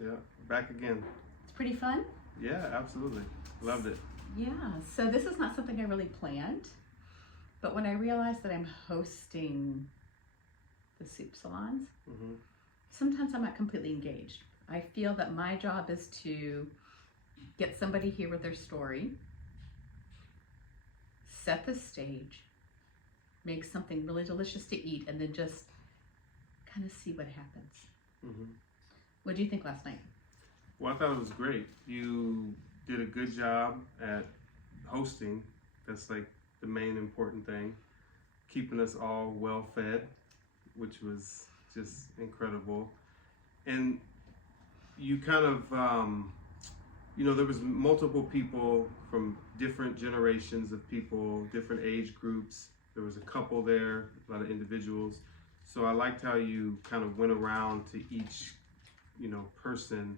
Yeah. Back again. It's pretty fun. Yeah, absolutely. Loved it. Yeah, so this is not something I really planned, but when I realized that I'm hosting the soup salons, sometimes I'm not completely engaged. I feel that my job is to get somebody here with their story, set the stage, make something really delicious to eat, and then just kind of see what happens. What did you think last night? Well, I thought it was great. You did a good job at hosting. That's like the main important thing. Keeping us all well fed, which was just incredible. And you kind of, there was multiple people from different generations of people, different age groups. There was a couple there, a lot of individuals. So I liked how you kind of went around to each, person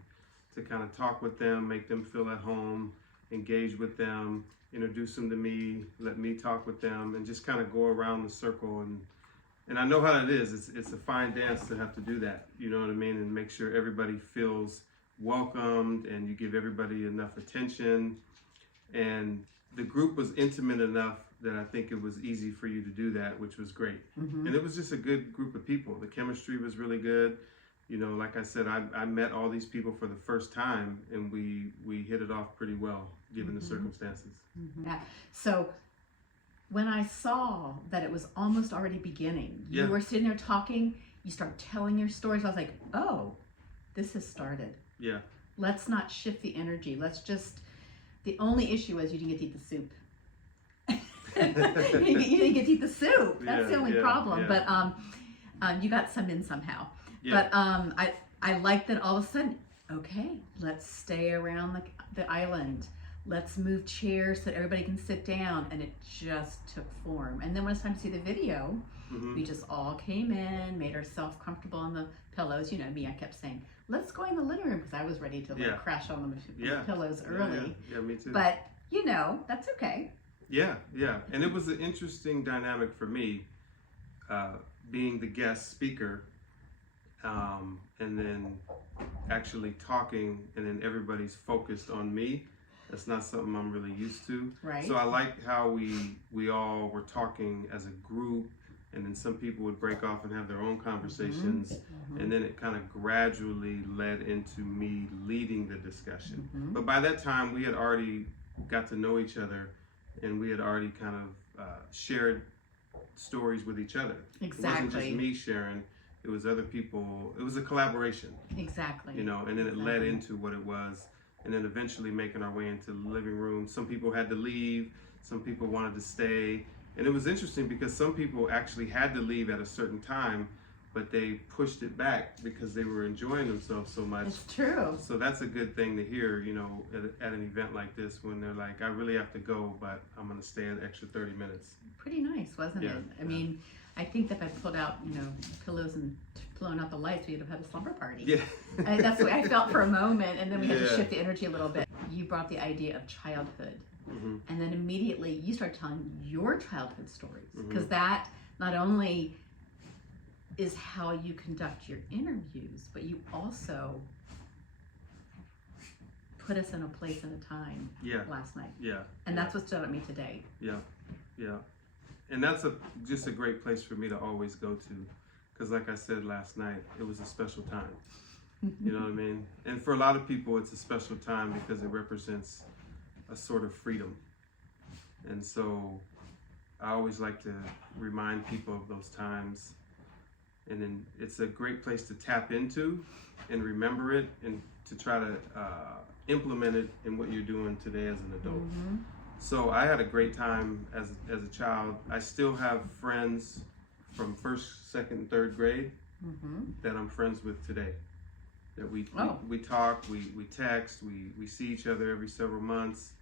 to kind of talk with them, make them feel at home, engage with them, introduce them to me, let me talk with them, and just kind of go around the circle. And I know how it is. It's a fine dance to have to do that, you know what I mean? And make sure everybody feels welcomed and you give everybody enough attention. And the group was intimate enough that I think it was easy for you to do that, which was great. And it was just a good group of people. The chemistry was really good. Like I said, I met all these people for the first time, and we hit it off pretty well, given the circumstances. Yeah. So when I saw that it was almost already beginning, you were sitting there talking, you start telling your stories. I was like, oh, this has started. Yeah. Let's not shift the energy. The only issue was you didn't get to eat the soup. you didn't get to eat the soup. That's the only problem. Yeah. But you got some in somehow. Yeah. But I like that all of a sudden, okay, let's stay around the island. Let's move chairs so that everybody can sit down. And it just took form. And then when it's time to see the video, we just all came in, made ourselves comfortable on the pillows. You know me, I kept saying, let's go in the living room because I was ready to crash on the pillows early. Yeah, me too. But, that's okay. Yeah. And it was an interesting dynamic for me, being the guest speaker, and then actually talking, and then everybody's focused on me. That's not something I'm really used to. Right. So I liked how we all were talking as a group, and then some people would break off and have their own conversations, and then it kind of gradually led into me leading the discussion. But by that time, we had already got to know each other, and we had already kind of shared stories with each other. Exactly. It wasn't just me sharing. It was other people. It was a collaboration. Exactly. And then it led into what it was. And then eventually making our way into the living room. Some people had to leave. Some people wanted to stay. And it was interesting because some people actually had to leave at a certain time, but they pushed it back because they were enjoying themselves so much. It's true. So that's a good thing to hear, at an event like this, when they're like, I really have to go, but I'm going to stay an extra 30 minutes. Pretty nice, wasn't it? I mean, I think that if I pulled out, pillows and blown out the lights, we'd have had a slumber party. Yeah. That's the way I felt for a moment, and then we had to shift the energy a little bit. You brought the idea of childhood, and then immediately you start telling your childhood stories, because that not only is how you conduct your interviews, but you also put us in a place and a time last night. Yeah. And that's what stood out at me today. Yeah. And that's just a great place for me to always go to, because like I said last night, it was a special time. You know what I mean? And for a lot of people, it's a special time because it represents a sort of freedom. And so I always like to remind people of those times. And then it's a great place to tap into and remember it, and to try to implement it in what you're doing today as an adult. So I had a great time as a child. I still have friends from first, second, and third grade that I'm friends with today. That we talk, we text, we see each other every several months.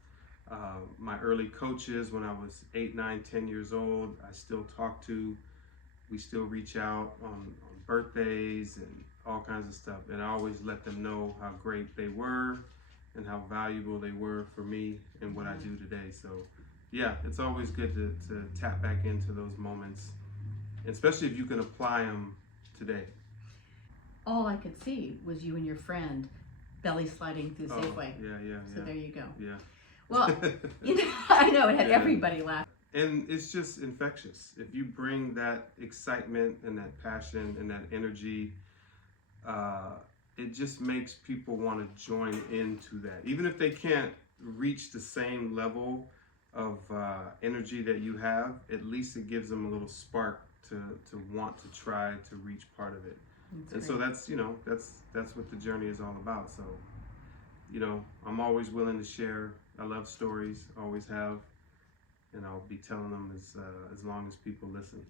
My early coaches when I was 8, 9, 10 years old, I still talk to. We still reach out on birthdays and all kinds of stuff. And I always let them know how great they were and how valuable they were for me and what I do today. So yeah, it's always good to tap back into those moments, especially if you can apply them today. All I could see was you and your friend belly sliding through Safeway. Yeah. So there you go. Yeah. Well, I know it had Yeah. everybody laughing. And it's just infectious. If you bring that excitement and that passion and that energy, it just makes people want to join into that. Even if they can't reach the same level of energy that you have, at least it gives them a little spark to want to try to reach part of it. So that's, that's what the journey is all about. So, I'm always willing to share. I love stories, always have, and I'll be telling them as long as people listen.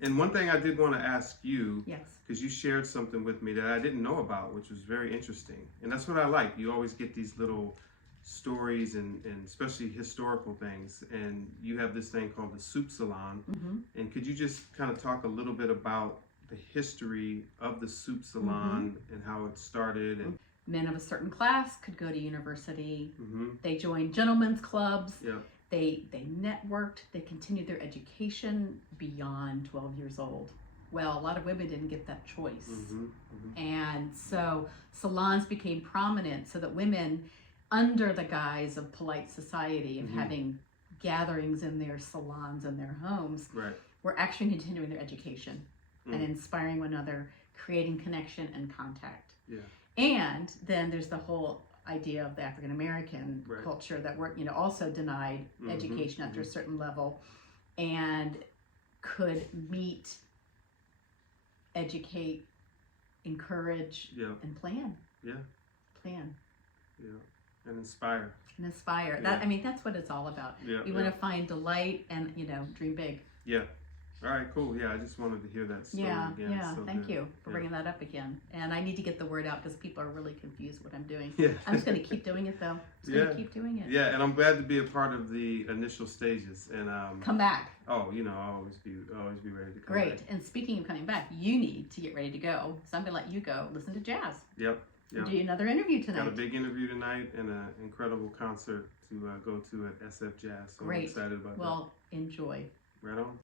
And one thing I did want to ask you, Yes. because you shared something with me that I didn't know about, which was very interesting. And that's what I like. You always get these little stories and especially historical things. And you have this thing called the Soup Salon. Mm-hmm. And could you just kind of talk a little bit about the history of the Soup Salon and how it started? And Men of a certain class could go to university. mm-hmm. They joined gentlemen's clubs. Yeah. They networked. They continued their education beyond 12 years old. Well, a lot of women didn't get that choice. Mm-hmm. Mm-hmm. And so salons became prominent so that women, under the guise of polite society, of having gatherings in their salons and their homes, Right. were actually continuing their education and inspiring one another, creating connection and contact. Yeah. And then there's the whole idea of the African American Right. culture that were, also denied education after a certain level, and could meet, educate, encourage, Yeah. and plan. Yeah. Plan Yeah. And inspire. and inspire. Yeah. That's what it's all about. Yeah. You want to find delight and dream big. Yeah. All right, cool. Yeah, I just wanted to hear that story Yeah, again. yeah. So Thank good. you for bringing that up again. And I need to get the word out because people are really confused what I'm doing. Yeah. I'm just going to keep doing it though. Just going to keep doing it. Yeah, and I'm glad to be a part of the initial stages. And Come back. oh, I'll always be ready to come Great. back. And speaking of coming back, you need to get ready to go. So I'm going to let you go listen to jazz. Yep. We'll do another interview tonight. Got a big interview tonight and an incredible concert to go to at SF Jazz. So Great. I'm excited about that. Well, enjoy. Right on.